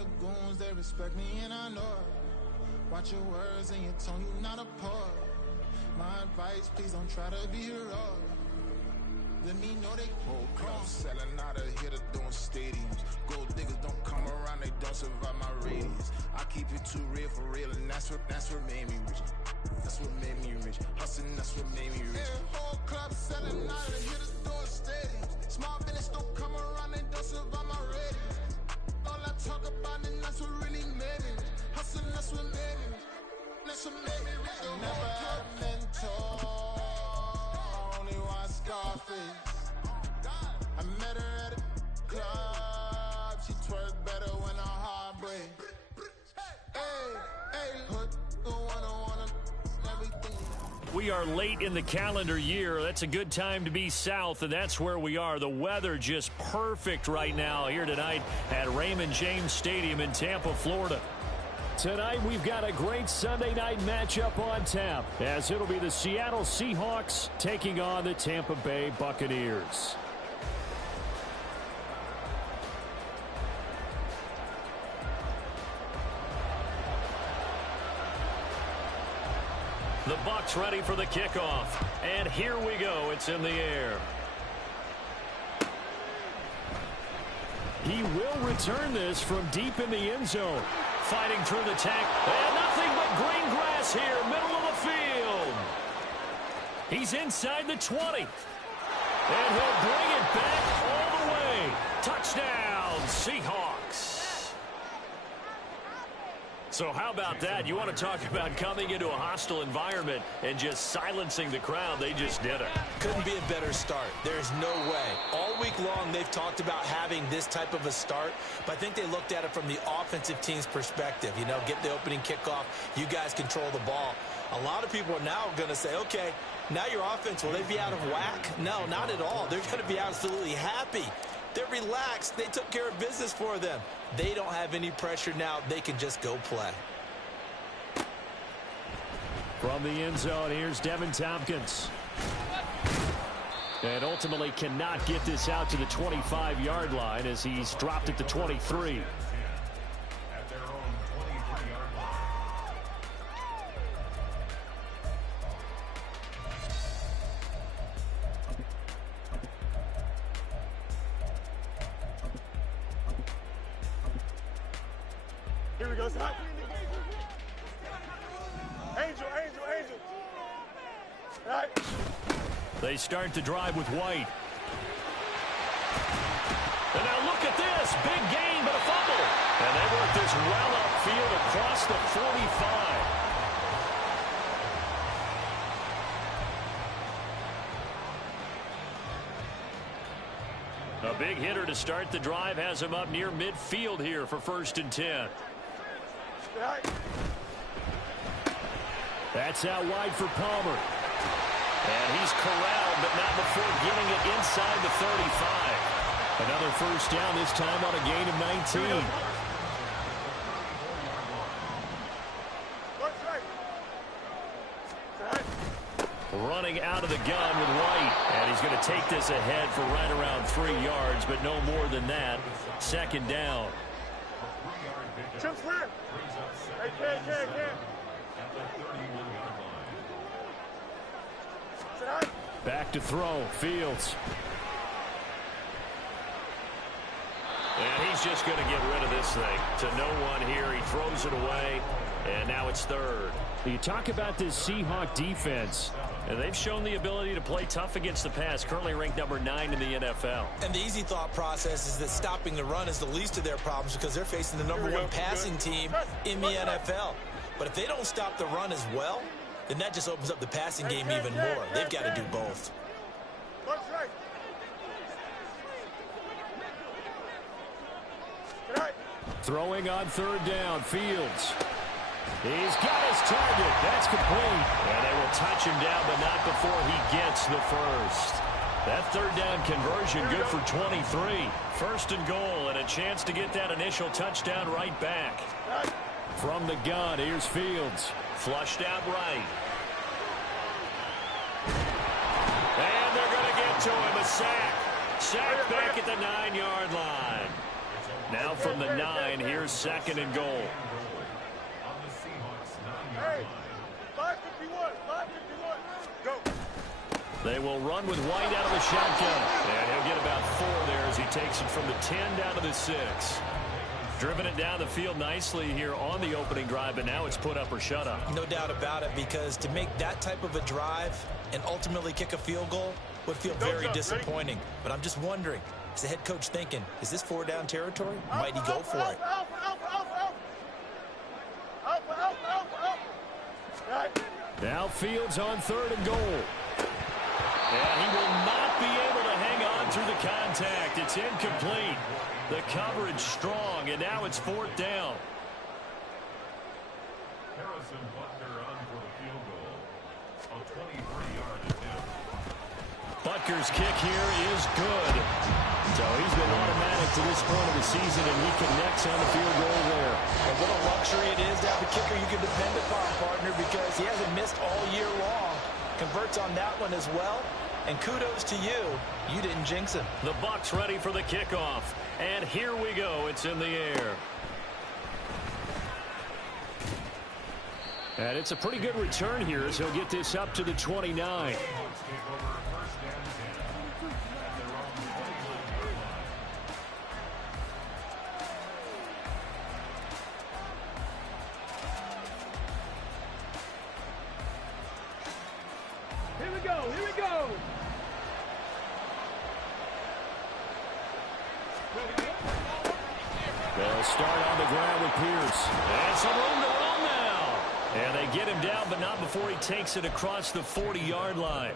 the goons, they respect me and I know it. Watch your words and your tone, you not a poet. My advice, please don't try to be heroic. Let me know they whole crowd selling out of here to doing stadiums. Gold diggers don't come around, they don't survive my radius. I keep it too real for real, and that's what made me rich. That's what made me rich. Hustling, that's what made me rich. Yeah, whole club selling out of here to doing stadiums. Small business don't come around, they don't survive my radius. All I talk about, and that's what really made me rich. Hustling, that's what made me rich. That's what made me rich. Never had a mentor. Scarface. I met her at a club. She twerk better when her heart breaks. Hey, hood, wanna everything. We are late in the calendar year. That's a good time to be south, and that's where we are. The weather just perfect right now here tonight at Raymond James Stadium in Tampa, Florida. Tonight, we've got a great Sunday night matchup on tap, as it'll be the Seattle Seahawks taking on the Tampa Bay Buccaneers. The Bucs ready for the kickoff, and here we go. It's in the air. He will return this from deep in the end zone. Fighting through the tank, and nothing but green grass here, middle of the field. He's inside the 20. And he'll bring it back all the way. Touchdown, Seahawks. So how about that? You want to talk about coming into a hostile environment and just silencing the crowd. They just did it. Couldn't be a better start. There's no way. All week long, they've talked about having this type of a start, but I think they looked at it from the offensive team's perspective. You know, get the opening kickoff. You guys control the ball. A lot of people are now going to say, okay, now your offense, will they be out of whack? No, not at all. They're going to be absolutely happy. They're relaxed. They took care of business for them. They don't have any pressure now. They can just go play. From the end zone, here's Devin Tompkins. And ultimately cannot get this out to the 25-yard line as he's dropped at the 23. Here we go, son. Angel. All right. They start to drive with White. And now look at this. Big gain, but a fumble. And they work this well upfield across the 45. A big hitter to start the drive has him up near midfield here for 1st and 10. That's out wide for Palmer. And he's corralled, but not before getting it inside the 35. Another first down, this time on a gain of 19. Running out of the gun with White. And he's going to take this ahead for right around 3 yards, but no more than that. 2nd down. Back to throw. Fields. And he's just going to get rid of this thing. To no one here. He throws it away. And now it's 3rd. You talk about this Seahawk defense. And they've shown the ability to play tough against the pass. Currently ranked number 9 in the NFL. And the easy thought process is that stopping the run is the least of their problems because they're facing the number 1 passing team in the NFL. But if they don't stop the run as well, then that just opens up the passing game even more. They've got to do both. Throwing on 3rd down, Fields. He's got his target. That's complete. And they will touch him down, but not before he gets the first. That 3rd down conversion good for 23. 1st and goal, and a chance to get that initial touchdown right back. From the gun, here's Fields. Flushed out right. And they're going to get to him. A sack. Sack back at the 9-yard line. Now from the 9, here's 2nd and goal. Hey, 551, 551. Go. They will run with White out of the shotgun. And he'll get about 4 there as he takes it from the 10 down to the 6. Driven it down the field nicely here on the opening drive, but now it's put up or shut up. No doubt about it, because to make that type of a drive and ultimately kick a field goal would feel very disappointing. But I'm just wondering, is the head coach thinking, is this 4-down territory? Might he go for it? Now Fields on 3rd and goal. And he will not be able to hang on through the contact. It's incomplete. The coverage strong, and now it's 4th down. Harrison Butker on for the field goal. A 23-yard attempt. Butker's kick here is good. So he's been automatic to this point of the season, and he connects on the field goal there. And what a luxury it is to have a kicker you can depend upon, partner, because he hasn't missed all year long. Converts on that one as well. And kudos to you. You didn't jinx him. The Bucs ready for the kickoff. And here we go. It's in the air. And it's a pretty good return here as he'll get this up to the 29. Here we go, here we go. They'll start on the ground with Pierce. And some room to run now. And they get him down, but not before he takes it across the 40-yard line.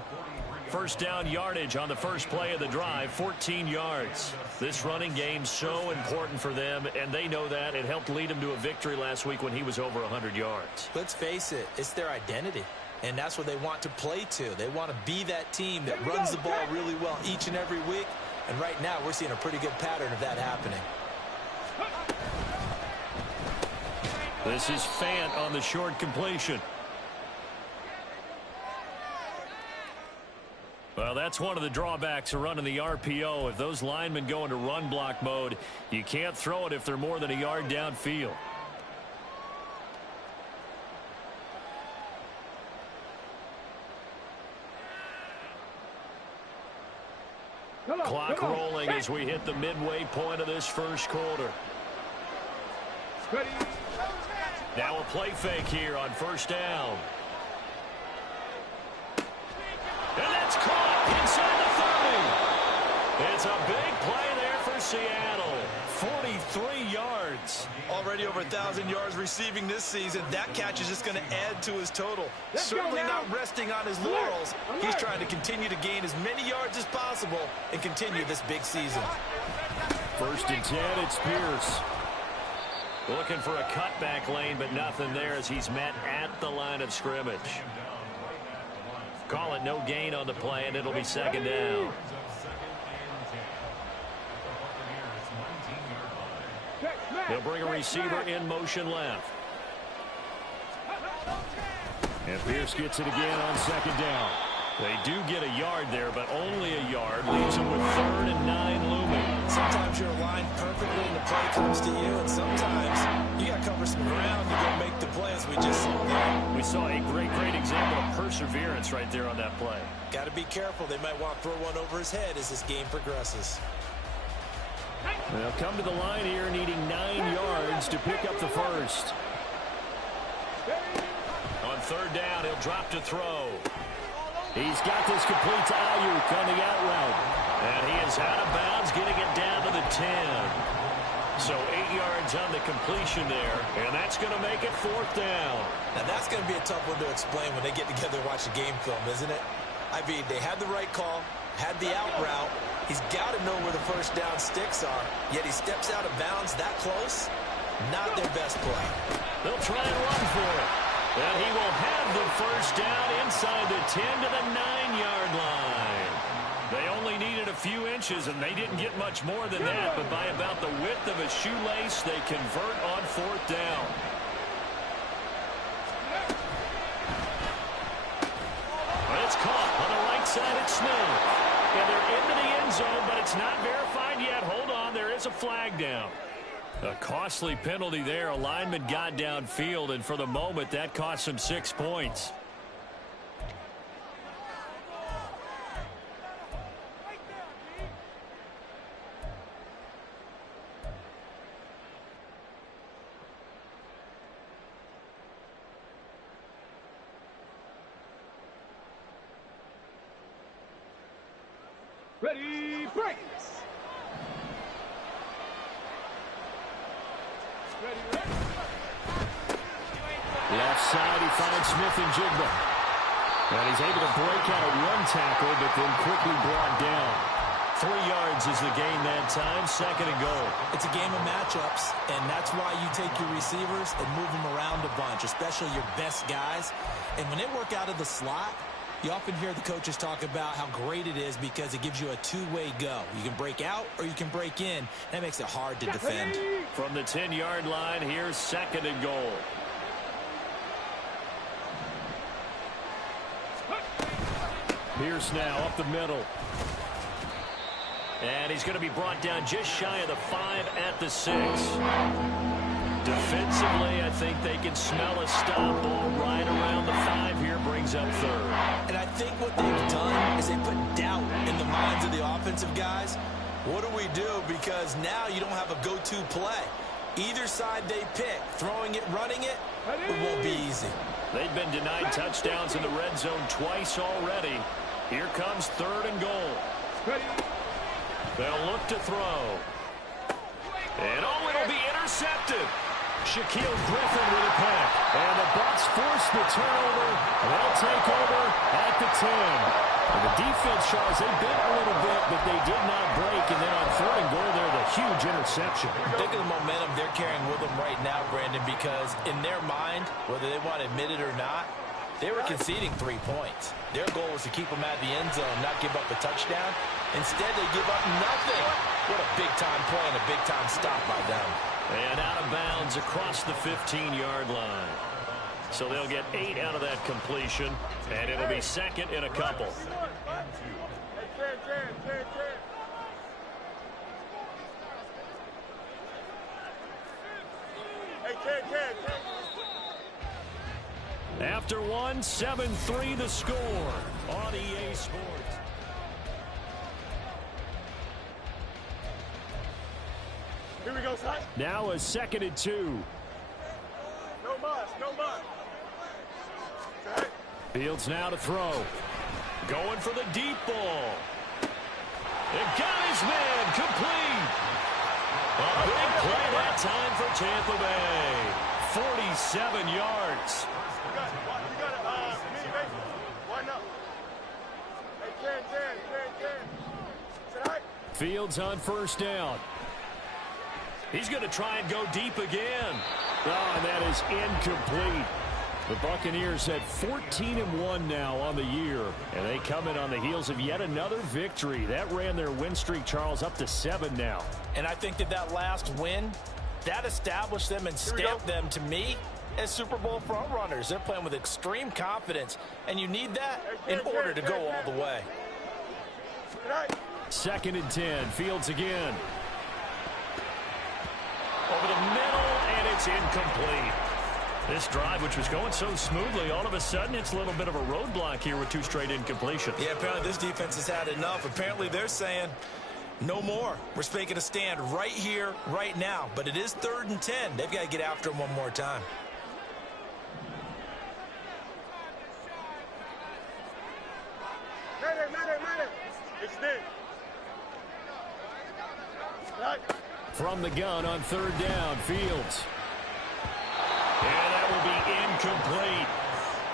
First down yardage on the first play of the drive, 14 yards. This running game so important for them, and they know that. It helped lead them to a victory last week when he was over 100 yards. Let's face it, it's their identity. And that's what they want to play to. They want to be that team that runs the ball really well each and every week. And right now, we're seeing a pretty good pattern of that happening. This is Fant on the short completion. Well, that's one of the drawbacks of running the RPO. If those linemen go into run block mode, you can't throw it if they're more than a yard downfield. Clock rolling as we hit the midway point of this first quarter. Now a play fake here on first down. And that's caught inside the 30. It's a big play there for Seattle. 43 yards. Already over 1,000 yards receiving this season. That catch is just going to add to his total. Certainly not resting on his laurels. He's trying to continue to gain as many yards as possible and continue this big season. First and 10, it's Pierce. Looking for a cutback lane, but nothing there as he's met at the line of scrimmage. Call it no gain on the play, and it'll be second down. They'll bring a receiver in motion left. And Pierce gets it again on second down. They do get a yard there, but only a yard. Leaves them with 3rd and 9 looming. Sometimes you're aligned perfectly and the play comes to you, and sometimes you got to cover some ground to go make the play, as we just saw there. We saw a great example of perseverance right there on that play. Got to be careful. They might want to throw one over his head as this game progresses. They'll come to the line here needing 9 yards to pick up the first. On third down, he'll drop to throw. He's got this complete to Ayuk on the out route. And he is out of bounds, getting it down to the 10. So 8 yards on the completion there, and that's going to make it 4th down. Now that's going to be a tough one to explain when they get together and watch the game film, isn't it? I mean, they had the right call, had the out route. He's got to know where the first down sticks are, yet he steps out of bounds that close. Not their best play. They'll try and run for it. And he will have the first down inside the 10 to the 9-yard line. They only needed a few inches, and they didn't get much more than that. But by about the width of a shoelace, they convert on 4th down. But it's caught on the right side. It's Smith. And they're into the end zone, but it's not verified yet. Hold on, there is a flag down. A costly penalty there. A lineman got downfield, and for the moment, that cost him 6 points. Ready, break! Left side, he finds Smith-Njigba. And he's able to break out of one tackle, but then quickly brought down. 3 yards is the gain that time, 2nd and goal. It's a game of matchups, and that's why you take your receivers and move them around a bunch, especially your best guys. And when they work out of the slot, you often hear the coaches talk about how great it is because it gives you a two-way go. You can break out or you can break in. That makes it hard to defend. From the 10-yard line, here's 2nd and goal. Pierce now up the middle. And he's going to be brought down just shy of the 5 at the 6. Defensively, I think they can smell a stop. Ball right around the 5 here, brings up 3rd. And I think what they've done is they put doubt in the minds of the offensive guys. What do we do? Because now you don't have a go-to play. Either side they pick, throwing it, running it, it won't be easy. They've been denied touchdowns in the red zone twice already. Here comes 3rd and goal. They'll look to throw. And oh, it'll be intercepted. Shaquille Griffin with a pick. And the Bucs force the turnover. They'll take over at the 10. And the defense, Charles, they bit a little bit, but they did not break. And then on 3rd and goal there, the huge interception. Think of the momentum they're carrying with them right now, Brandon, because in their mind, whether they want to admit it or not, they were conceding 3 points. Their goal was to keep them at the end zone, not give up a touchdown. Instead, they give up nothing. What a big-time play and a big-time stop by them. And out of bounds across the 15-yard line. So they'll get 8 out of that completion, and it'll be 2nd and a couple. After 1, 7-3 the score on EA Sports. Here we go, son. Now a 2nd and 2. No muss, no muss. Fields now to throw. Going for the deep ball. And got his man complete. A big play that time for Tampa Bay. 47 yards. You got it, mini base. Why not? Hey, 10. Fields on 1st down. He's going to try and go deep again. Oh, and that is incomplete. The Buccaneers at 14-1 now on the year, and they come in on the heels of yet another victory. That ran their win streak, Charles, up to 7 now. And I think that last win, that established them and stamped them, to me, as Super Bowl frontrunners. They're playing with extreme confidence, and you need that in order to go all the way. 2nd and 10. Fields again. Over the middle, and it's incomplete. This drive, which was going so smoothly, all of a sudden it's a little bit of a roadblock here with 2 straight incompletions. Yeah, apparently this defense has had enough. Apparently they're saying no more. We're making a stand right here, right now. But it is 3rd and 10. They've got to get after him one more time. It's Nick. From the gun on 3rd down, Fields. And that will be incomplete.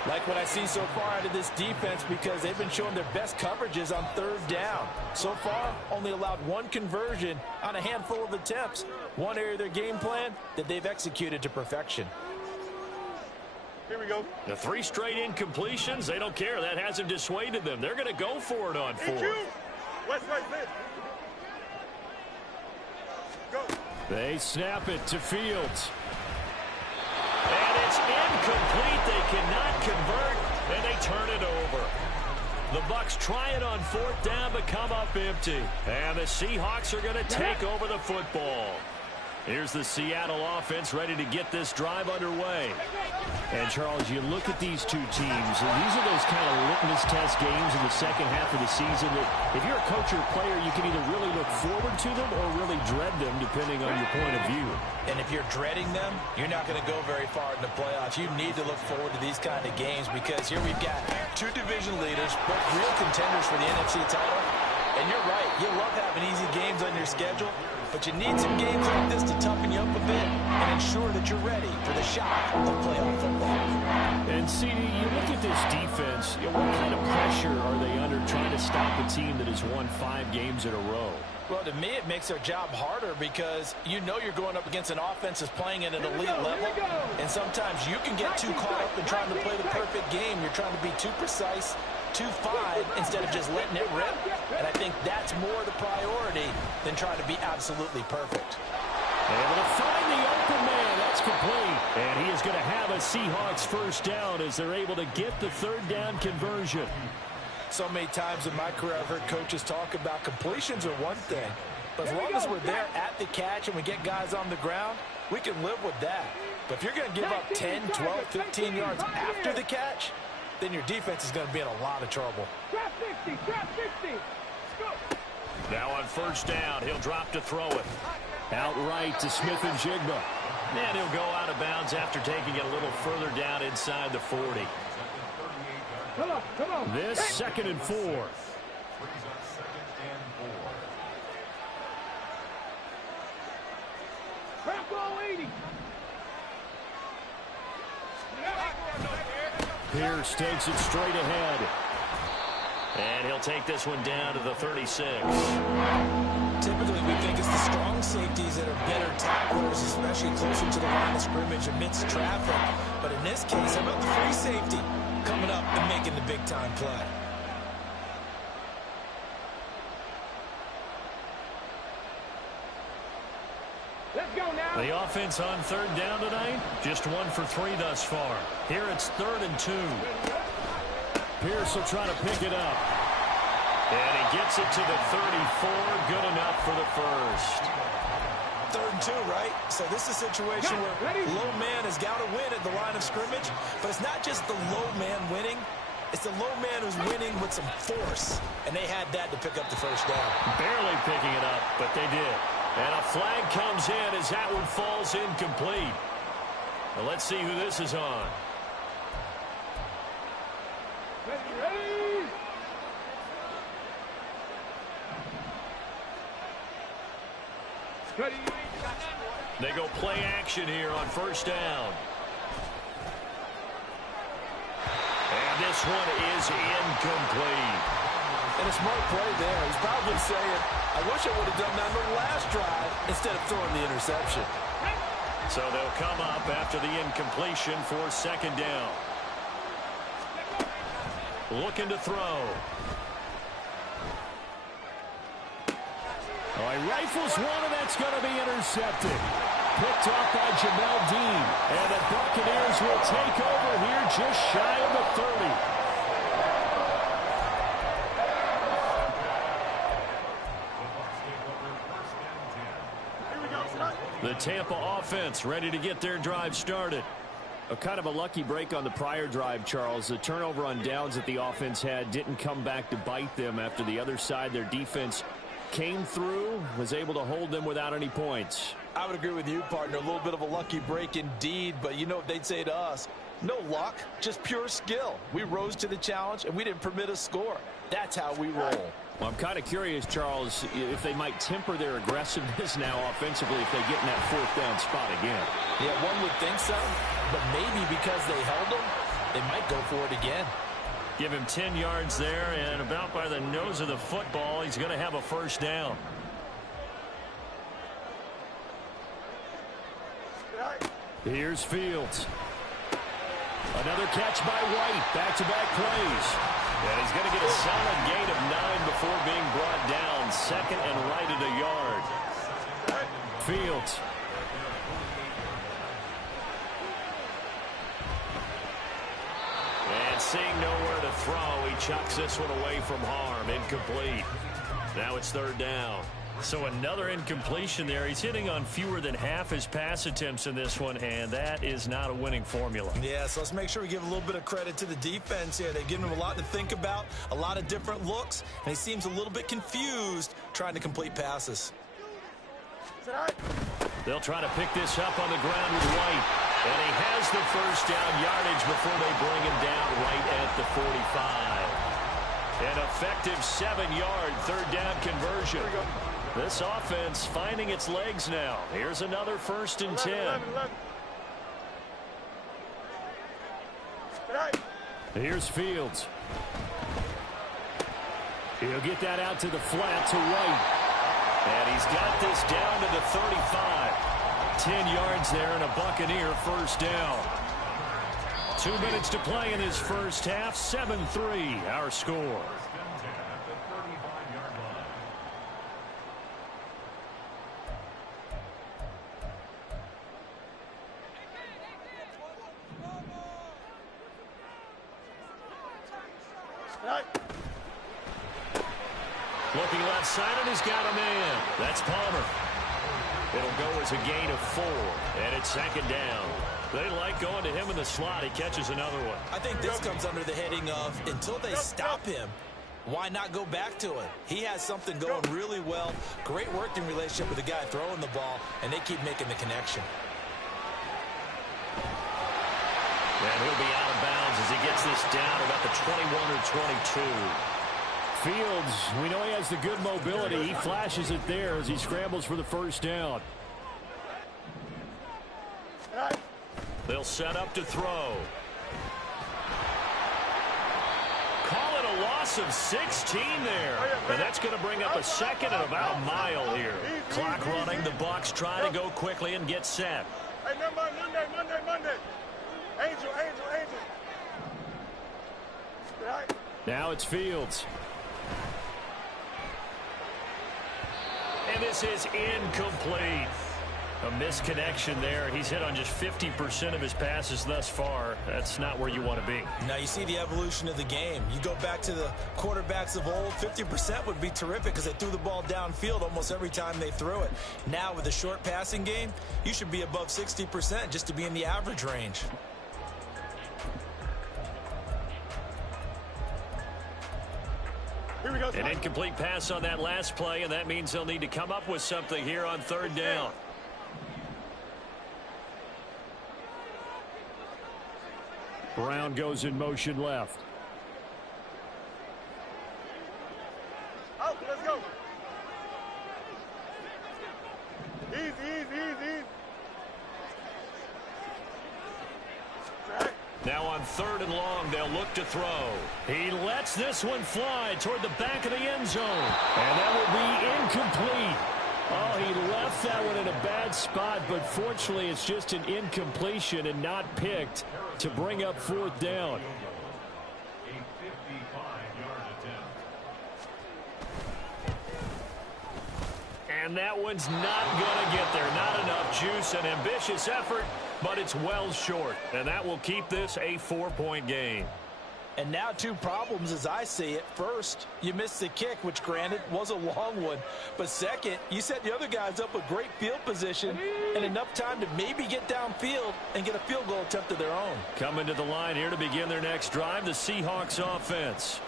Like what I see so far out of this defense, because they've been showing their best coverages on 3rd down. So far, only allowed 1 conversion on a handful of attempts. One area of their game plan that they've executed to perfection. Here we go. The 3 straight incompletions, they don't care. That hasn't dissuaded them. They're going to go for it on 4th. West right there. Go. They snap it to Fields. And it's incomplete. They cannot convert, and they turn it over. The Bucs try it on 4th down, but come up empty. And the Seahawks are going to take over the football. Here's the Seattle offense ready to get this drive underway. And, Charles, you look at these two teams, and these are those kind of litmus test games in the second half of the season that if you're a coach or a player, you can either really look forward to them or really dread them, depending on your point of view. And if you're dreading them, you're not going to go very far in the playoffs. You need to look forward to these kind of games because here we've got two division leaders, both real contenders for the NFC title. And you're right, you love having easy games on your schedule, but you need some games like this to toughen you up a bit and ensure that you're ready for the shock of playoff football. And, CD, you look at this defense, what kind of pressure are they under trying to stop a team that has won 5 games in a row? Well, to me, it makes their job harder because you know you're going up against an offense that's playing at an elite level, and sometimes you can get too caught up in trying to play the perfect game. You're trying to be too precise, too fine, instead of just letting it rip. And I think that's more the priority than trying to be absolutely perfect. Able to find the open man. That's complete. And he is going to have a Seahawks first down as they're able to get the third down conversion. So many times in my career I've heard coaches talk about completions are one thing, but as long as we're there at the catch and we get guys on the ground, we can live with that. But if you're going to give up 10, 12, 15 yards after the catch, then your defense is going to be in a lot of trouble. Trap 60, trap 60. Go. Now on first down, he'll drop to throw it. Outright to Smith-Njigba. And he'll go out of bounds after taking it a little further down inside the 40. Come on, come on. This second and 4. Brings up second and 4. Trap ball 80. Pierce takes it straight ahead. And he'll take this one down to the 36. Typically, we think it's the strong safeties that are better tacklers, especially closer to the line of scrimmage amidst traffic. But in this case, how about the free safety coming up and making the big-time play? Let's go now. The offense on third down tonight, just 1 for 3 thus far. Here it's 3rd and 2. Pierce will try to pick it up. And he gets it to the 34. Good enough for the first. 3rd and 2, right? So this is a situation where low man has got to win at the line of scrimmage, but it's not just the low man winning. It's the low man who's winning with some force, and they had that to pick up the first down. Barely picking it up, but they did. And a flag comes in as that one falls incomplete. Well, let's see who this is on. Ready. Ready. They go play action here on first down. And this one is incomplete. And a smart play there. He's probably saying, I wish I would have done that on the last drive instead of throwing the interception. So they'll come up after the incompletion for second down. Looking to throw. Oh, he rifles one, and that's going to be intercepted. Picked off by Jamel Dean. And the Buccaneers will take over here just shy of the 30. The Tampa offense ready to get their drive started. A kind of a lucky break on the prior drive, Charles. The turnover on downs that the offense had didn't come back to bite them after the other side. Their defense came through, was able to hold them without any points. I would agree with you, partner. A little bit of a lucky break indeed, but you know what they'd say to us? No luck, just pure skill. We rose to the challenge, and we didn't permit a score. That's how we roll. Well, I'm kind of curious, Charles, if they might temper their aggressiveness now offensively if they get in that fourth down spot again. Yeah, one would think so, but maybe because they held them, they might go for it again. Give him 10 yards there, and about by the nose of the football, he's going to have a first down. Here's Fields. Another catch by White. Back-to-back plays. And he's going to get a solid gain of 9 before being brought down. Second and right at a yard. Fields. And seeing nowhere to throw, he chucks this one away from harm. Incomplete. Now it's third down. So another incompletion there. He's hitting on fewer than half his pass attempts in this one, and that is not a winning formula. Yeah, so let's make sure we give a little bit of credit to the defense here. They've given him a lot to think about, a lot of different looks, and he seems a little bit confused trying to complete passes. They'll try to pick this up on the ground with White. And he has the first down yardage before they bring him down right at the 45. An effective 7-yard third-down conversion. This offense finding its legs now. Here's another 1st and 10. Here's Fields. He'll get that out to the flat to White. And he's got this down to the 35. 10 yards there and a Buccaneer first down. 2 minutes to play in this first half. 7-3 our score. Looking left side, and he's got a man. That's Palmer. It'll go as a gain of 4, and it's 2nd down. They like going to him in the slot. He catches another one. I think this comes under the heading of until they stop him, why not go back to it? He has something going really well. Great working relationship with the guy throwing the ball, and they keep making the connection. And he'll be out of bounds as he gets this down about the 21 or 22. Fields, we know he has the good mobility. He flashes it there as he scrambles for the first down. They'll set up to throw. Call it a loss of 16 there. And that's going to bring up a second and about a mile here. Clock running. The Bucs try to go quickly and get set. Hey, Monday. Angel. Right. Now it's Fields. And this is incomplete. A misconnection there. He's hit on just 50% of his passes thus far. That's not where you want to be. Now you see the evolution of the game. You go back to the quarterbacks of old, 50% would be terrific because they threw the ball downfield almost every time they threw it. Now with the short passing game, you should be above 60% just to be in the average range. Here we go. An incomplete pass on that last play, and that means they'll need to come up with something here on 3rd down. Brown goes in motion left. Out, let's go. Easy. Right. Now on 3rd and long, they'll look to throw. He lets this one fly toward the back of the end zone. And that will be incomplete. Oh, he left that one in a bad spot, but fortunately it's just an incompletion and not picked to bring up 4th down. A 55-yard attempt. And that one's not going to get there. Not enough juice. An ambitious effort, but it's well short. And that will keep this a 4-point game. And now 2 problems as I see it. First, you missed the kick, which granted was a long one. But second, you set the other guys up with great field position and enough time to maybe get downfield and get a field goal attempt of their own. Coming to the line here to begin their next drive, the Seahawks offense.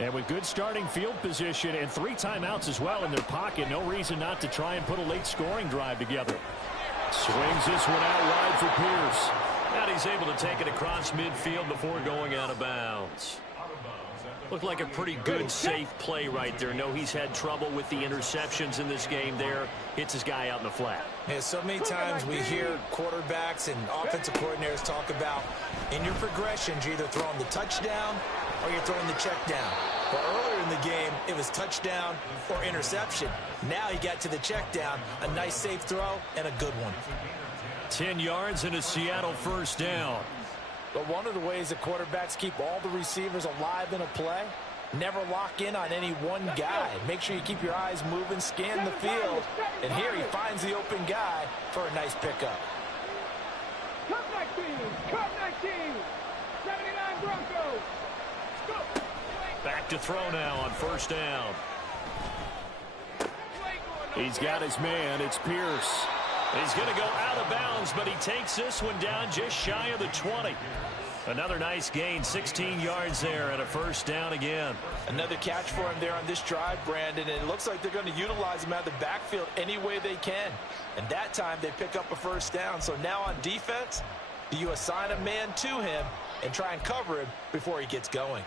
And with good starting field position and 3 timeouts as well in their pocket, no reason not to try and put a late scoring drive together. Swings this one out wide for Pierce. And he's able to take it across midfield before going out of bounds. Looked like a pretty good, safe play right there. No, he's had trouble with the interceptions in this game there. Hits his guy out in the flat. Yeah, so many times we hear quarterbacks and offensive coordinators talk about in your progressions, you're either throwing the touchdown or you're throwing the check down. But earlier in the game, it was touchdown or interception. Now he got to the check down, a nice safe throw and a good one. 10 yards and a Seattle first down. But one of the ways that quarterbacks keep all the receivers alive in a play, never lock in on any one guy. Make sure you keep your eyes moving, scan the field. And here he finds the open guy for a nice pickup. Cut 19, 79 Broncos. Back to throw now on first down. He's got his man. It's Pierce. He's going to go out of bounds, but he takes this one down just shy of the 20. Another nice gain, 16 yards there, and a first down again. Another catch for him there on this drive, Brandon, and it looks like they're going to utilize him out of the backfield any way they can. And that time they pick up a first down. So now on defense, do you assign a man to him and try and cover him before he gets going?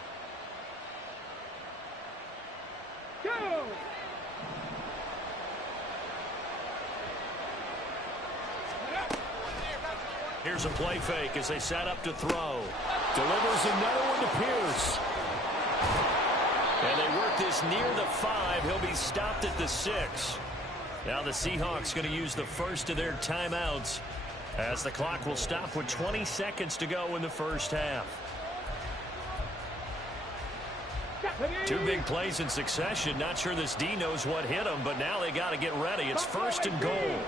Go! Here's a play fake as they set up to throw. Delivers another one to Pierce. And they work this near the 5. He'll be stopped at the 6. Now the Seahawks going to use the first of their timeouts as the clock will stop with 20 seconds to go in the first half. Two big plays in succession. Not sure this D knows what hit him, but now they got to get ready. It's first and goal.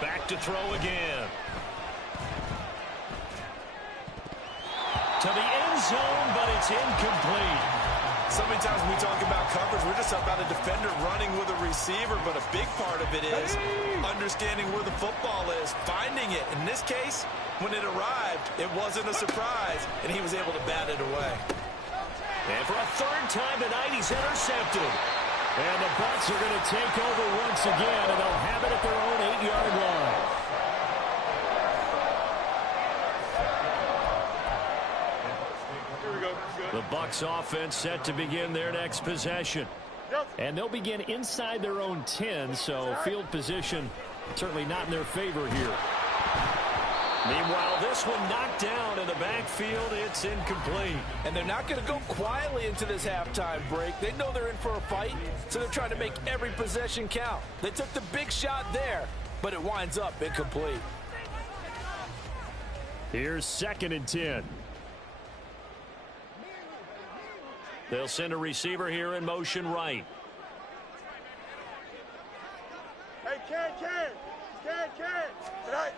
Back to throw again. To the end zone, but it's incomplete. So many times when we talk about coverage, we're just about a defender running with a receiver, but a big part of it is understanding where the football is, finding it. In this case, when it arrived, it wasn't a surprise, and he was able to bat it away. And for a third time tonight, he's intercepted. And the Bucs are going to take over once again, and they'll have it at their own 8-yard line. Here we go. The Bucs offense set to begin their next possession. And they'll begin inside their own 10, so field position certainly not in their favor here. Meanwhile, this one knocked down in the backfield. It's incomplete. And they're not going to go quietly into this halftime break. They know they're in for a fight, so they're trying to make every possession count. They took the big shot there, but it winds up incomplete. Here's 2nd and 10. They'll send a receiver here in motion right. Hey, Ken. Tonight.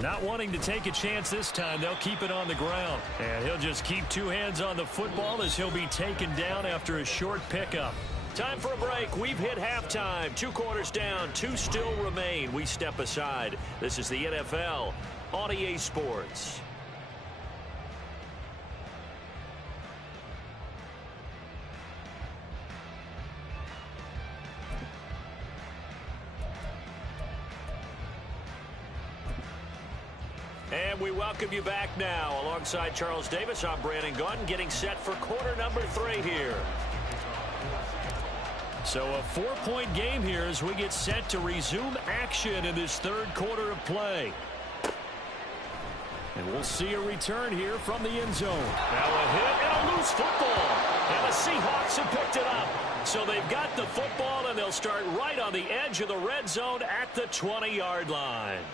Not wanting to take a chance this time, they'll keep it on the ground. And he'll just keep two hands on the football as he'll be taken down after a short pickup. Time for a break. We've hit halftime. 2 quarters down, 2 still remain. We step aside. This is the NFL on EA Sports. And we welcome you back now. Alongside Charles Davis, I'm Brandon Gaudin, getting set for quarter number 3 here. So a 4-point game here as we get set to resume action in this 3rd quarter of play. And we'll see a return here from the end zone. Now a hit and a loose football. And the Seahawks have picked it up. So they've got the football, and they'll start right on the edge of the red zone at the 20-yard line.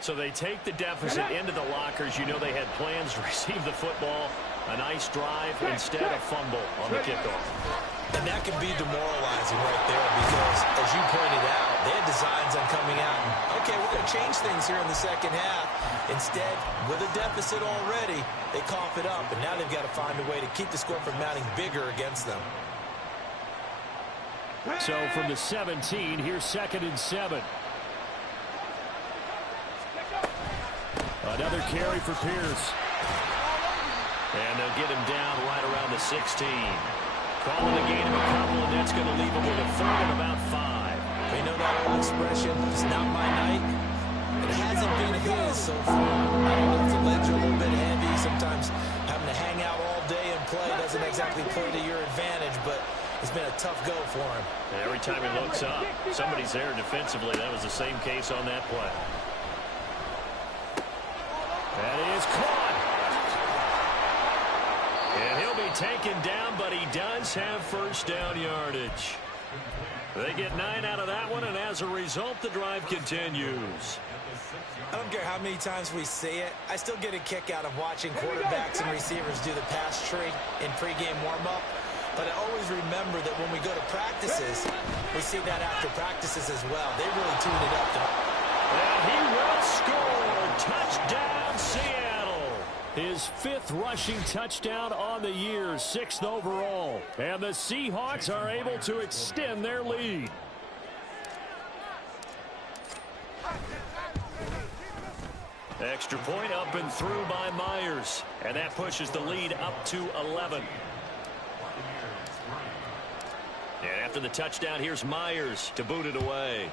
So they take the deficit into the lockers. You know they had plans to receive the football. A nice drive, instead a fumble on the kickoff. And that can be demoralizing right there because, as you pointed out, they had designs on coming out and, okay, we're going to change things here in the second half. Instead, with a deficit already, they cough it up, and now they've got to find a way to keep the score from mounting bigger against them. So from the 17, here's 2nd and 7. Another carry for Pierce. And they'll get him down right around the 16. Calling a gain of a couple, and that's going to leave him with a 3rd and about 5. You know that old expression, it's not my night. It hasn't been his so far. I don't know if the legs are a little bit heavy. Sometimes having to hang out all day and play doesn't exactly play to your advantage, but it's been a tough go for him. And every time he looks up, somebody's there defensively. That was the same case on that play. That is caught. And he'll be taken down, but he does have first down yardage. They get 9 out of that one, and as a result, the drive continues. I don't care how many times we see it. I still get a kick out of watching quarterbacks and receivers do the pass tree in pregame warm-up. But I always remember that when we go to practices, we see that after practices as well. They really tune it up. And he will score. Touchdown, Seattle. His 5th rushing touchdown on the year, 6th overall. And the Seahawks are able to extend their lead. Extra point up and through by Myers. And that pushes the lead up to 11. And after the touchdown, here's Myers to boot it away.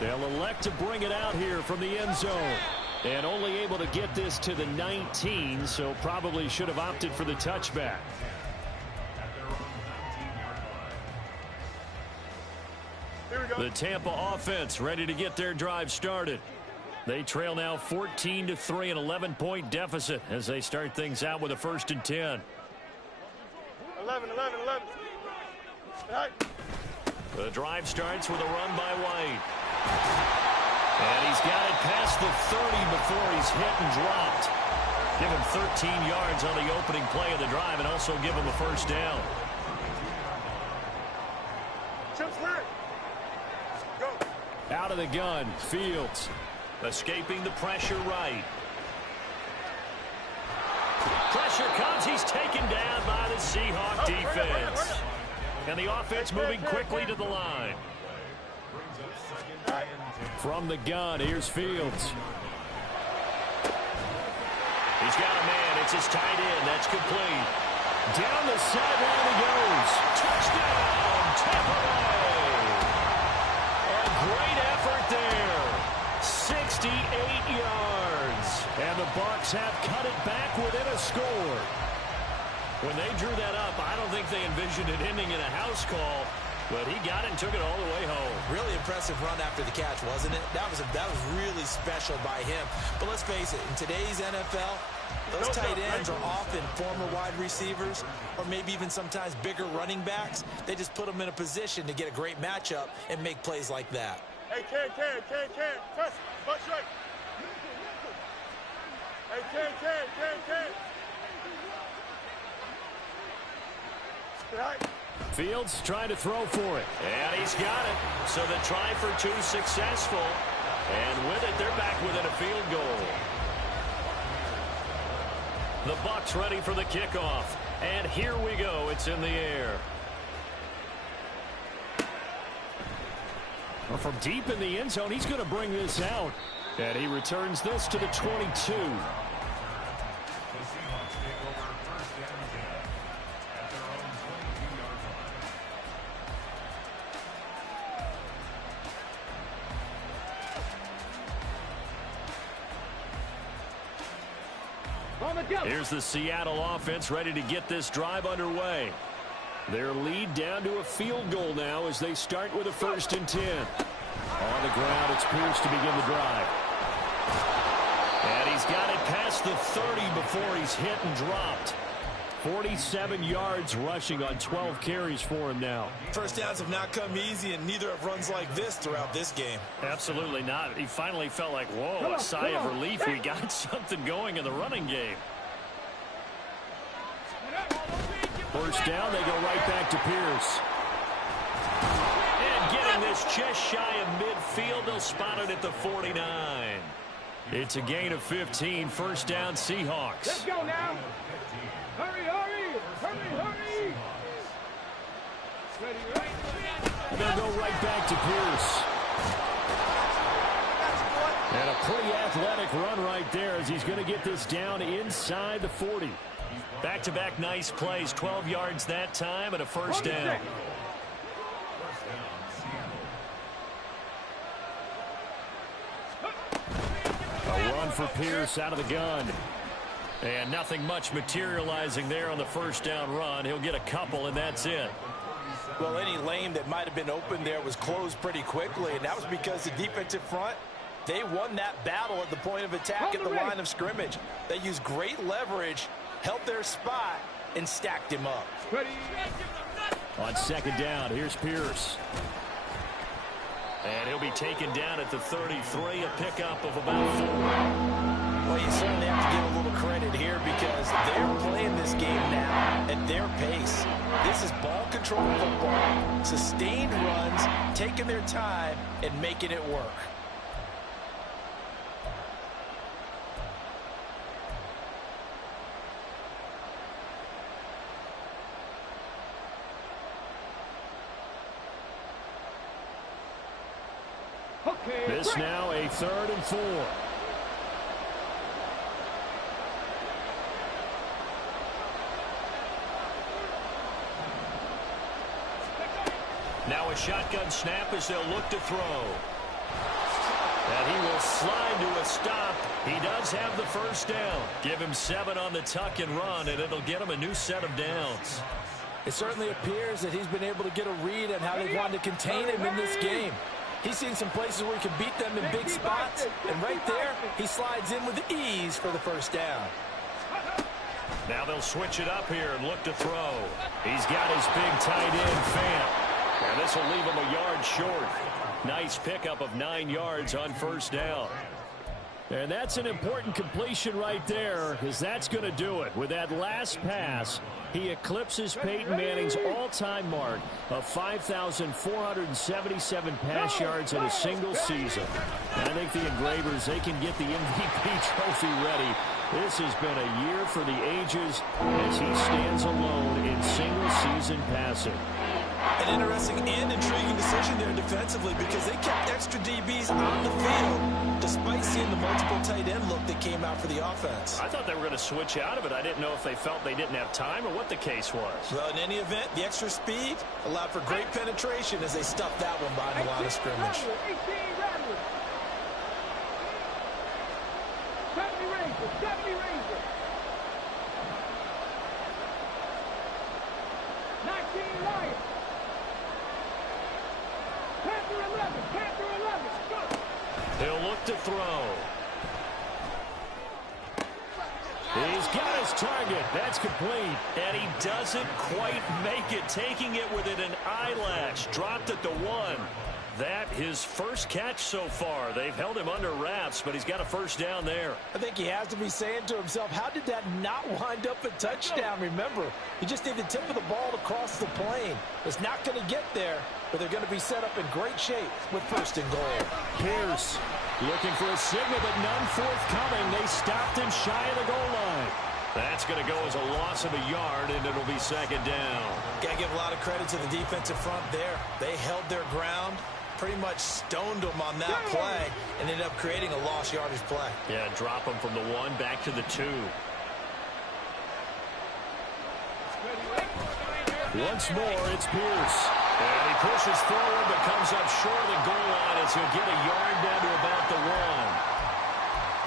They'll elect to bring it out here from the end zone. And only able to get this to the 19, so probably should have opted for the touchback. The Tampa offense ready to get their drive started. They trail now 14-3, an 11-point deficit as they start things out with a 1st and 10. 11. Right. The drive starts with a run by White. And he's got it past the 30 before he's hit and dropped. Give him 13 yards on the opening play of the drive and also give him a 1st down. Chips hurt. Go. Out of the gun, Fields. Escaping the pressure right. Pressure comes. He's taken down by the Seahawk defense. And the offense moving quickly to the line. From the gun, here's Fields. He's got a man. It's his tight end. That's complete. Down the sideline he goes. Touchdown, Tampa Bay. A great effort there. 68 yards. And the Bucs have cut it back within a score. When they drew that up, I don't think they envisioned it ending in a house call. But he got it and took it all the way home. Really impressive run after the catch, wasn't it? That was really special by him. But let's face it, in today's NFL, those tight ends are often former wide receivers or maybe even sometimes bigger running backs. They just put them in a position to get a great matchup and make plays like that. Hey, can. Press. Butt straight. Hey, can. Right. Fields trying to throw for it. And he's got it. So the try for 2 successful. And with it, they're back within a field goal. The Bucs ready for the kickoff. And here we go. It's in the air. Well, from deep in the end zone, he's going to bring this out. And he returns this to the 22. Here's the Seattle offense ready to get this drive underway. Their lead down to a field goal now as they start with a 1st and 10. On the ground, it's Pierce to begin the drive. And he's got it past the 30 before he's hit and dropped. 47 yards rushing on 12 carries for him now. First downs have not come easy, and neither have runs like this throughout this game. Absolutely not. He finally felt like, whoa, a sigh of relief. We got something going in the running game. First down, they go right back to Pierce. And getting this just shy of midfield, they'll spot it at the 49. It's a gain of 15, 1st down Seahawks. Let's go now. Hurry. They'll go right back to Pierce. And a pretty athletic run right there as he's going to get this down inside the 40. Back-to-back nice plays, 12 yards that time and a 1st down. A run for Pierce out of the gun. And nothing much materializing there on the 1st down run. He'll get a couple, and that's it. Well, any lane that might have been open there was closed pretty quickly, and that was because the defensive front, they won that battle at the point of attack at the line of scrimmage. They used great leverage, held their spot, and stacked him up. On 2nd down, here's Pierce. And he'll be taken down at the 33, a pickup of about 4. Well, you certainly have to give a little credit here because they're playing this game now at their pace. This is ball control football, sustained runs, taking their time, and making it work. Okay. This now a 3rd and 4. Now a shotgun snap as they'll look to throw. And he will slide to a stop. He does have the first down. Give him 7 on the tuck and run, and it'll get him a new set of downs. It certainly appears that he's been able to get a read on how they wanted to contain him in this game. He's seen some places where he can beat them in big spots, and right there, he slides in with ease for the first down. Now they'll switch it up here and look to throw. He's got his big tight end, Fant. And this will leave him a yard short. Nice pickup of 9 yards on first down. And that's an important completion right there, because that's going to do it. With that last pass, he eclipses Peyton Manning's all-time mark of 5,477 pass yards in a single season. And I think the Engravers, they can get the MVP trophy ready. This has been a year for the ages as he stands alone in single-season passing. An interesting and intriguing decision there defensively because they kept extra DBs on the field despite seeing the multiple tight end look that came out for the offense. I thought they were going to switch out of it. I didn't know if they felt they didn't have time or what the case was. Well, in any event, the extra speed allowed for great penetration as they stuffed that one behind the line of scrimmage. 70 Rangers, 70 Rangers. 19 Lions. Panther 11, Panther 11, go! He'll look to throw. He's got his target. That's complete. And he doesn't quite make it, taking it within an eyelash. Dropped at the 1. That his first catch so far. They've held him under wraps, but he's got a first down there. I think he has to be saying to himself, how did that not wind up a touchdown? Remember, he just need the tip of the ball to cross the plane. It's not going to get there, but they're going to be set up in great shape with 1st and goal. Pierce looking for a signal, but none forthcoming. They stopped him shy of the goal line. That's going to go as a loss of a yard, and it'll be 2nd down. Got to give a lot of credit to the defensive front there. They held their ground, pretty much stoned them on that play, and ended up creating a lost yardage play. Yeah, drop him from the 1 back to the 2. Once more, it's Pierce. And he pushes forward, but comes up short of the goal line as he'll get a yard down to about the 1.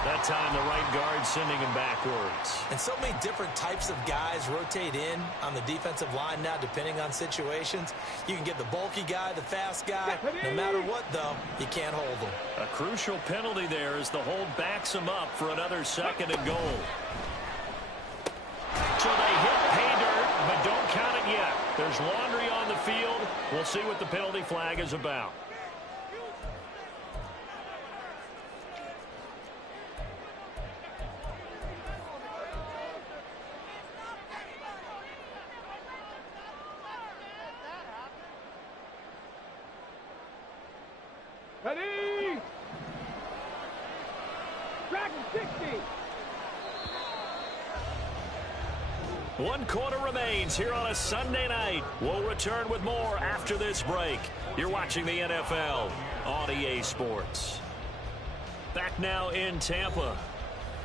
That time, the right guard sending him backwards. And so many different types of guys rotate in on the defensive line now, depending on situations. You can get the bulky guy, the fast guy. No matter what, though, you can't hold them. A crucial penalty there as the hold backs him up for another 2nd and goal. So they hit pay dirt, but don't count it yet. There's laundry on the field. We'll see what the penalty flag is about. Ready? Dragon 60. 1 quarter remains here on a Sunday night. We'll return with more after this break. You're watching the NFL on EA Sports. Back now in Tampa.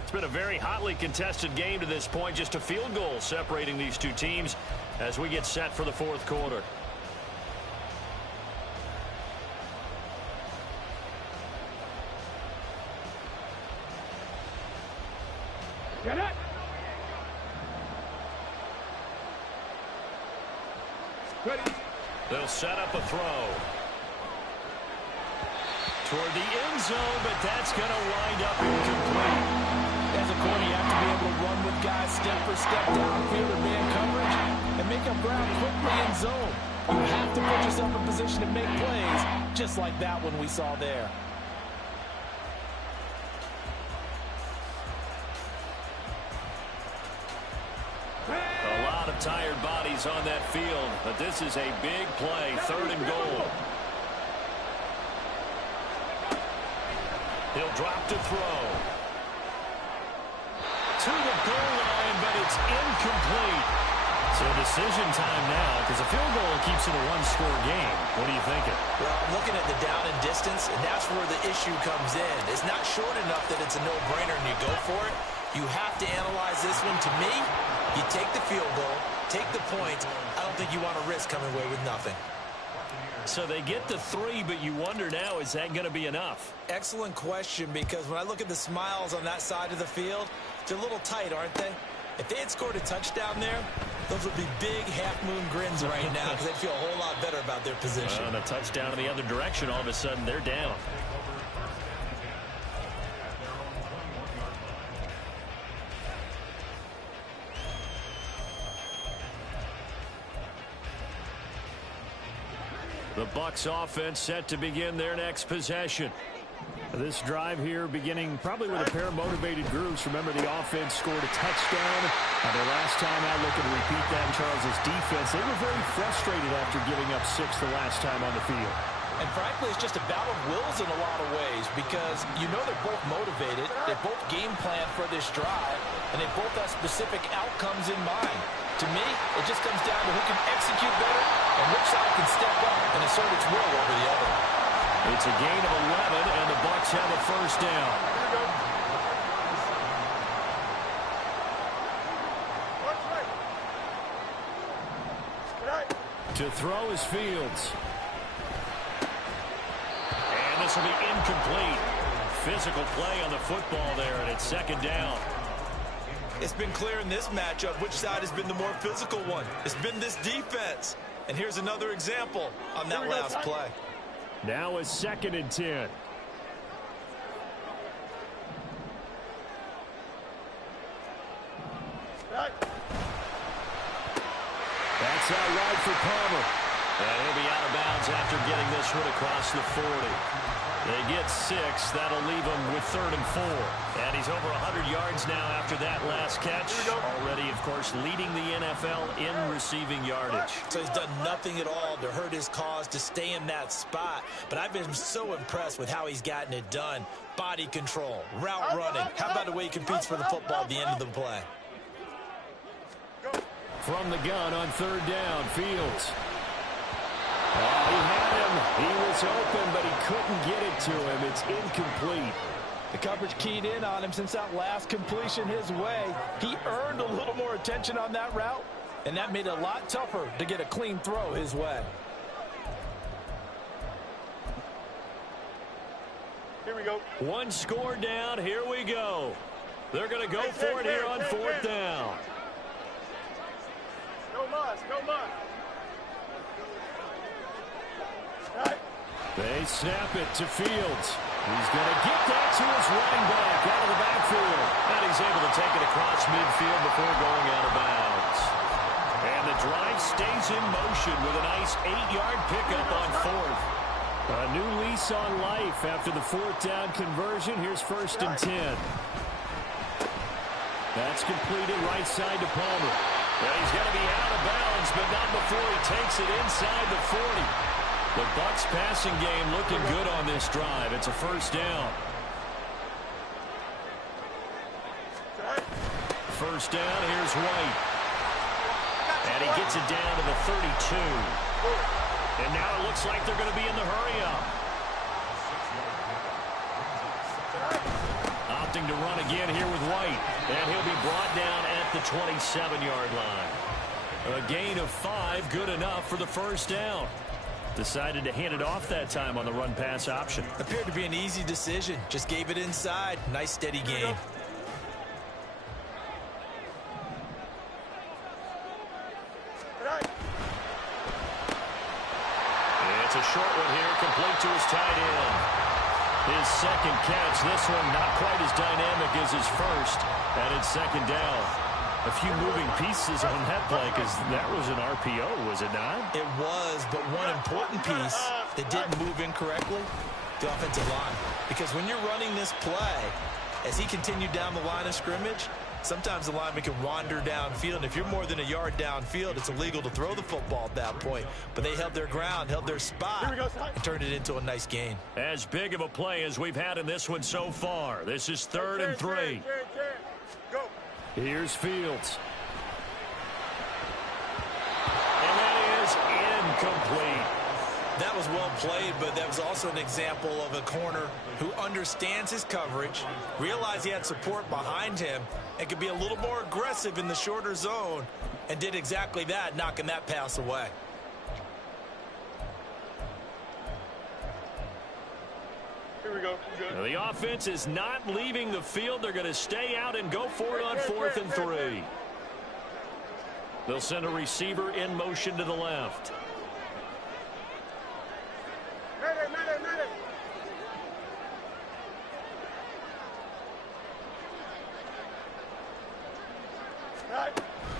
It's been a very hotly contested game to this point. Just a field goal separating these two teams as we get set for the 4th quarter. Get it. Ready. They'll set up a throw toward the end zone, but that's going to wind up incomplete. As a corner, you have to be able to run with guys step for step downfield or man coverage and make up ground quickly in zone. You have to put yourself in position to make plays, just like that one we saw there. A lot of tired bodies on that field, but this is a big play, 3rd and goal. He'll drop to throw. To the goal line, but it's incomplete. So decision time now, because a field goal keeps it a one-score game. What are you thinking? Well, I'm looking at the down and distance, and that's where the issue comes in. It's not short enough that it's a no-brainer and you go for it. You have to analyze this one. To me, you take the field goal, take the points. I don't think you want to risk coming away with nothing. So they get the 3, but you wonder now, is that going to be enough? Excellent question, because when I look at the smiles on that side of the field, they're a little tight, aren't they? If they had scored a touchdown there, those would be big half-moon grins right now because they'd feel a whole lot better about their position. On a touchdown in the other direction, all of a sudden they're down. The Bucs offense set to begin their next possession. This drive here beginning probably with a pair of motivated groups. Remember, the offense scored a touchdown. Their last time out, looking to repeat that in Charles' defense. They were very frustrated after giving up 6 the last time on the field. And frankly, it's just a battle of wills in a lot of ways because you know they're both motivated. They both game plan for this drive, and they both have specific outcomes in mind. To me, it just comes down to who can execute better and which side can step up and assert its will over the other. It's a gain of 11, and the Bucs have a first down. To throw is Fields. And this will be incomplete. Physical play on the football there, and it's second down. It's been clear in this matchup which side has been the more physical one. It's been this defense. And here's another example on that last play. Now it's 2nd and 10. That's out wide for Palmer. And he'll be out of bounds after getting this one across the 40. They get 6. That'll leave him with 3rd and 4. And he's over 100 yards now after that last catch. Already, of course, leading the NFL in receiving yardage. So he's done nothing at all to hurt his cause, to stay in that spot. But I've been so impressed with how he's gotten it done. Body control, route running. How about the way he competes for the football at the end of the play? From the gun on 3rd down, Fields. He had him. He was open, but he couldn't get it to him. It's incomplete. The coverage keyed in on him since that last completion his way. He earned a little more attention on that route, and that made it a lot tougher to get a clean throw his way. Here we go. One score down. Here we go. They're going to go for it here on 4th down. No muss, no muss. They snap it to Fields. He's going to get that to his running back out of the backfield. And he's able to take it across midfield before going out of bounds. And the drive stays in motion with a nice 8-yard pickup on 4th. A new lease on life after the 4th down conversion. Here's 1st and 10. That's completed right side to Palmer. Well, he's going to be out of bounds, but not before he takes it inside the 40. The Bucs passing game looking good on this drive. It's a 1st down. 1st down, here's White. And he gets it down to the 32. And now it looks like they're going to be in the hurry-up. Opting to run again here with White. And he'll be brought down at the 27-yard line. A gain of 5, good enough for the 1st down. Decided to hand it off that time on the run-pass option. Appeared to be an easy decision. Just gave it inside. Nice, steady game. It's a short one here, complete to his tight end. His 2nd catch. This one not quite as dynamic as his first. And it's 2nd down. A few moving pieces on that play because that was an RPO, was it not? It was, but one important piece that didn't move incorrectly, the offensive line. Because when you're running this play, as he continued down the line of scrimmage, sometimes the lineman can wander downfield. And if you're more than a yard downfield, it's illegal to throw the football at that point. But they held their ground, held their spot, and turned it into a nice gain. As big of a play as we've had in this one so far. This is 3rd and 3. Go. Here's Fields. incomplete. That was well played, but that was also an example of a corner who understands his coverage, realized he had support behind him, and could be a little more aggressive in the shorter zone, and did exactly that, knocking that pass away. Here we go. Now, the offense is not leaving the field. They're going to stay out and go for it on 4th and 3. They'll send a receiver in motion to the left.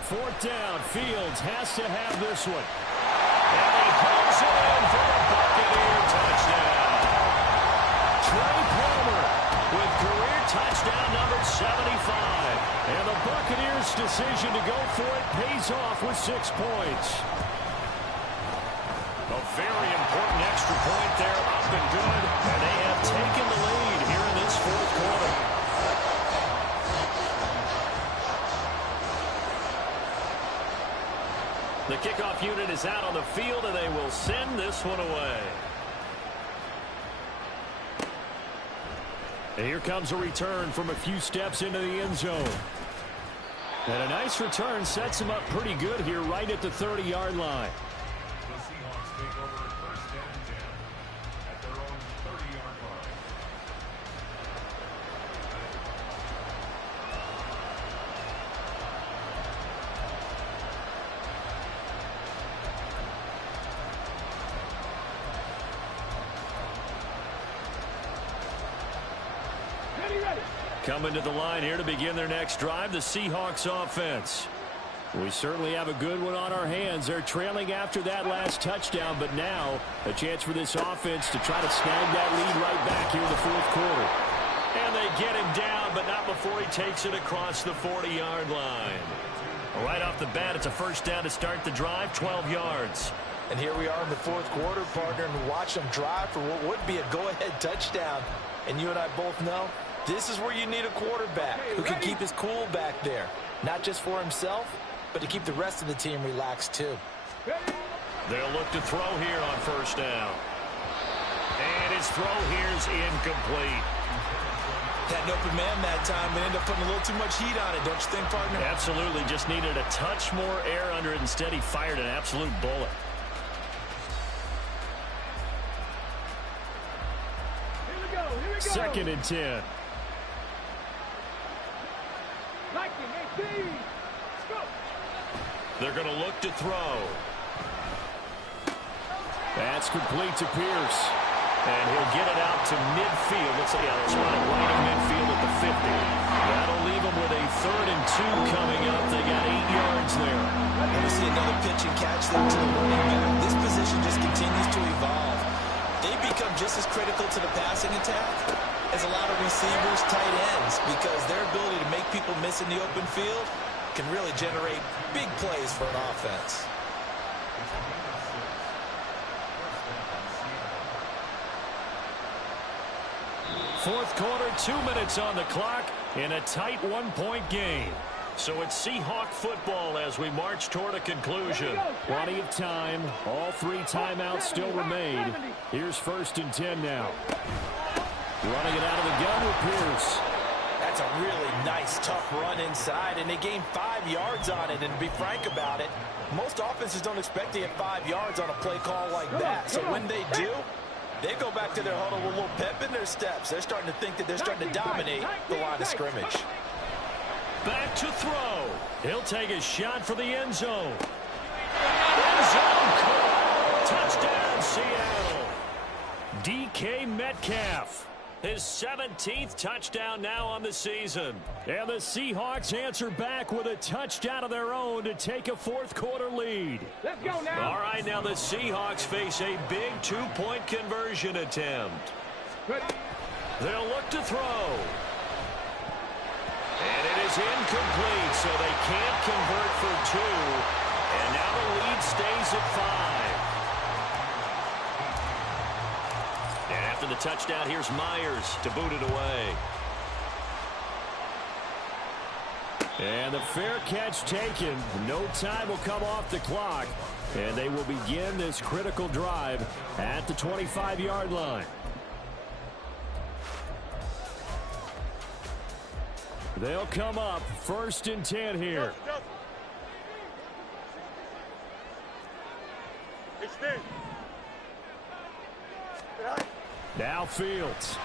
Fourth down. Fields has to have this one. And he pulls it in for the Buccaneer touchdown. Trey Palmer with career touchdown number 75. And the Buccaneers' decision to go for it pays off with 6 points. A very important extra point there, up and good. And they have taken the lead here in this 4th quarter. The kickoff unit is out on the field, and they will send this one away. And here comes a return from a few steps into the end zone. And a nice return sets him up pretty good here right at the 30-yard line. The Seahawks take over 1st and 10 at their own 30-yard line. Coming to the line here to begin their next drive, the Seahawks offense. We certainly have a good one on our hands. They're trailing after that last touchdown, but now a chance for this offense to try to snag that lead right back here in the 4th quarter. And they get him down, but not before he takes it across the 40-yard line. Right off the bat, it's a first down to start the drive, 12 yards. And here we are in the 4th quarter, partner, and watch them drive for what would be a go-ahead touchdown. And you and I both know this is where you need a quarterback who can keep his cool back there, not just for himself, but to keep the rest of the team relaxed too. They'll look to throw here on first down. And his throw here's incomplete. Had an open man that time, but ended up putting a little too much heat on it, don't you think, partner? Absolutely. Just needed a touch more air under it. Instead, he fired an absolute bullet. Here we go. 2nd and 10. They're going to look to throw. That's complete to Pierce. And he'll get it out to midfield. Let's say, they'll spot it right in midfield at the 50. That'll leave them with a 3rd and 2 coming up. They got 8 yards there. And we see another pitch and catch there to the running back. This position just continues to evolve. They become just as critical to the passing attack as a lot of receivers, tight ends, because their ability to make people miss in the open field can really generate big plays for an offense. Fourth quarter, 2 minutes on the clock in a tight 1-point game. So it's Seahawk football as we march toward a conclusion. Plenty of time. All 3 timeouts still remain. Here's 1st and 10 now. Running it out of the gun with Pierce. That's a really nice, tough run inside, and they gained 5 yards on it. And to be frank about it, most offenses don't expect to get 5 yards on a play call like that. So when they do, they go back to their huddle with a little pep in their steps. They're starting to think that they're starting to dominate the line of scrimmage. Back to throw. He'll take a shot for the end zone. End zone caught. Touchdown, Seattle. DK Metcalf. His 17th touchdown now on the season. And the Seahawks answer back with a touchdown of their own to take a 4th quarter lead. Let's go now. All right, now the Seahawks face a big 2-point conversion attempt. They'll look to throw. And it is incomplete, so they can't convert for 2. And now the lead stays at 5. And after the touchdown, here's Myers to boot it away. And the fair catch taken. No time will come off the clock. And they will begin this critical drive at the 25-yard line. They'll come up 1st and 10 here. Now Fields.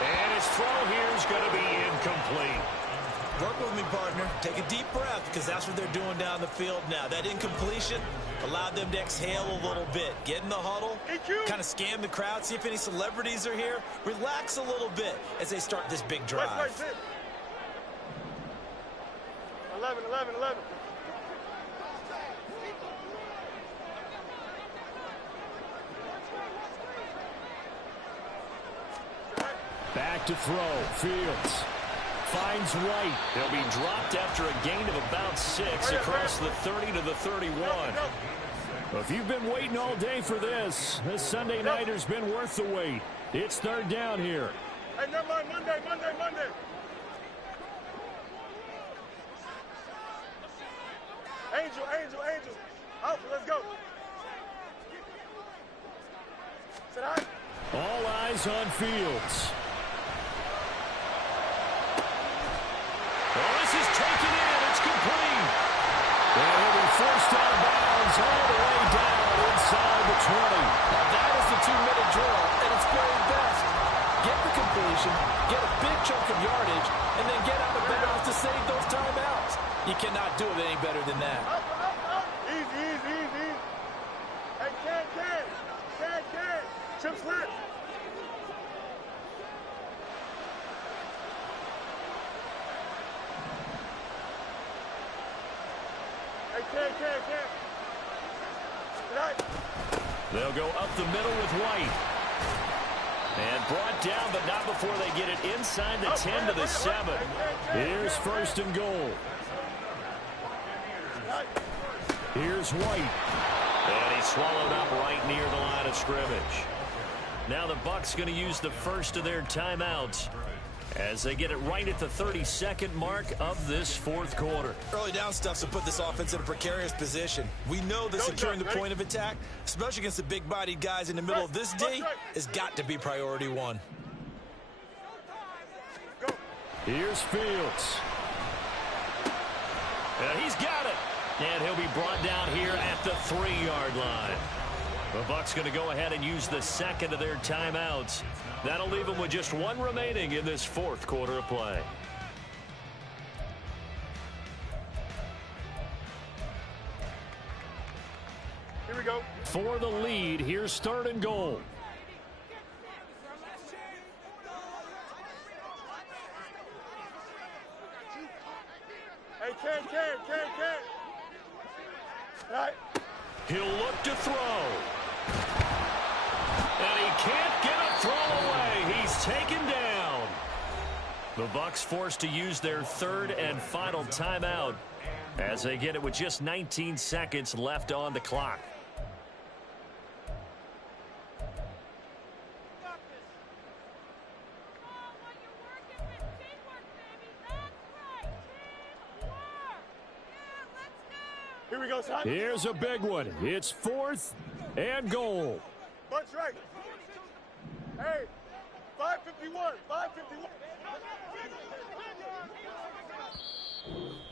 And his throw here is going to be incomplete. Work with me, partner. Take a deep breath, because that's what they're doing down the field now. That incompletion allowed them to exhale a little bit. Get in the huddle, kind of scan the crowd, see if any celebrities are here. Relax a little bit as they start this big drive. 11, 11, 11. Back to throw. Fields finds White. He'll be dropped after a gain of about 6 across the 30 to the 31. If you've been waiting all day for this Sunday nighter's been worth the wait. It's 3rd down here. Hey, never mind. Monday. Angel. Alpha, let's go. Sit down. All eyes on Fields. This is taken in. It's complete. And he'll be forced out of bounds all the way down inside the 20. Now that is the 2-minute drill at its very best. Get the completion, get a big chunk of yardage, and then get out of bounds to save those timeouts. You cannot do it any better than that. Easy. Hey, can. Chips left. They'll go up the middle with White. And brought down, but not before they get it inside the 10 to the 7. Here's 1st and goal. Here's White. And he's swallowed up right near the line of scrimmage. Now the Bucs going to use the first of their timeouts as they get it right at the 32nd mark of this 4th quarter. Early down stuff to put this offense in a precarious position. We know that securing the point of attack, especially against the big-bodied guys in the middle of this D, has got to be priority 1. Here's Fields. And he's got it. And he'll be brought down here at the 3-yard line. The Bucs going to go ahead and use the second of their timeouts. That'll leave them with just 1 remaining in this 4th quarter of play. Here we go. For the lead, here's 3rd and goal. Hey, can. Right. He'll look to throw. And he can't get a throw away. He's taken down. The Bucs forced to use their 3rd and final timeout as they get it with just 19 seconds left on the clock. Here we go, son. Here's a big one. It's 4th and goal. Bunch right. Hey, 5:51.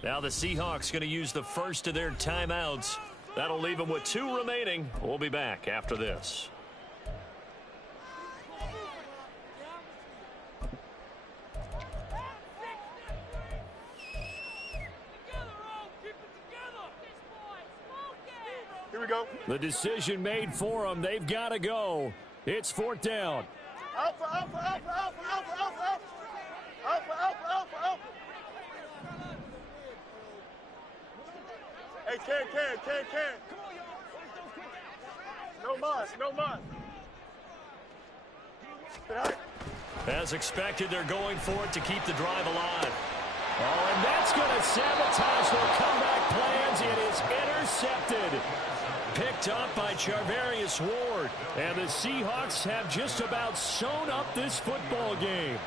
Now the Seahawks going to use the first of their timeouts. That'll leave them with 2 remaining. We'll be back after this. Here we go. The decision made for them. They've got to go. It's 4th down. Alpha. Hey, can. No mas. As expected, they're going for it to keep the drive alive. Oh, and that's going to sabotage their comeback plans. It is intercepted. Picked up by Charvarius Ward. And the Seahawks have just about sewn up this football game.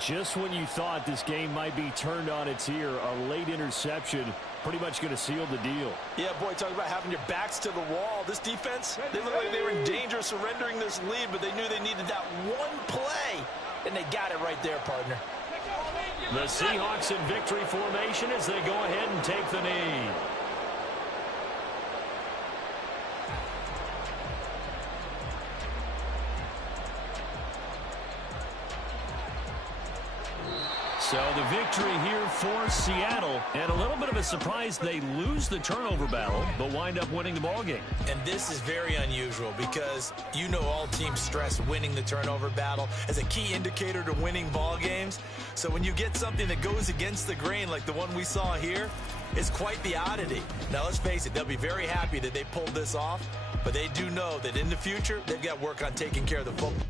Just when you thought this game might be turned on its ear, a late interception pretty much going to seal the deal. Yeah, boy, talk about having your backs to the wall. This defense, they looked like they were in danger of surrendering this lead, but they knew they needed that one play, and they got it right there, partner. The Seahawks in victory formation as they go ahead and take the knee. So the victory here for Seattle, and a little bit of a surprise they lose the turnover battle, but wind up winning the ballgame. And this is very unusual because you know all teams stress winning the turnover battle as a key indicator to winning ball games. So when you get something that goes against the grain like the one we saw here, it's quite the oddity. Now let's face it, they'll be very happy that they pulled this off, but they do know that in the future they've got work on taking care of the football.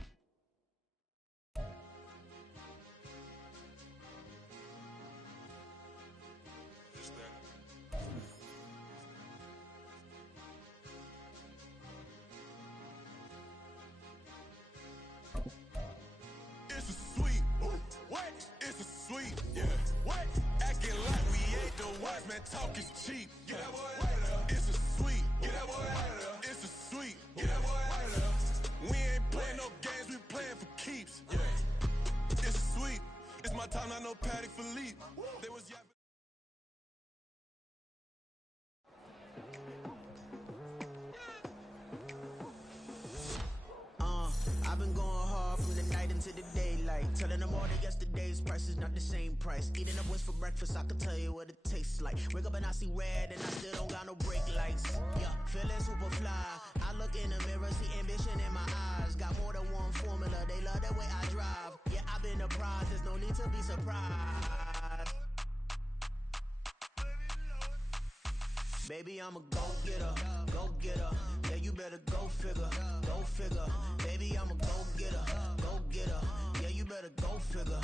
Man, talk is cheap. Get that boy out of there. It's a sweet. Get that boy out of there. It's a sweet. Get that boy out of there. We ain't playing no games. We playing for keeps. Yeah. It's sweet. It's my time. Not no Patty Philippe. They was yapping. I've been going hard from the night into the daylight, telling them all that yesterday's price is not the same price. Eating up what's for breakfast, I can tell you what it tastes like. Wake up and I see red and I still don't got no brake lights. Yeah, feeling super fly. I look in the mirror, see ambition in my eyes. Got more than one formula, they love the way I drive. Yeah, I've been apprised, there's no need to be surprised. Baby, I'm a go-getter, go-getter. Yeah, you better go figure, go figure. Baby, I'm a go-getter, go-getter. Yeah, you better go figure.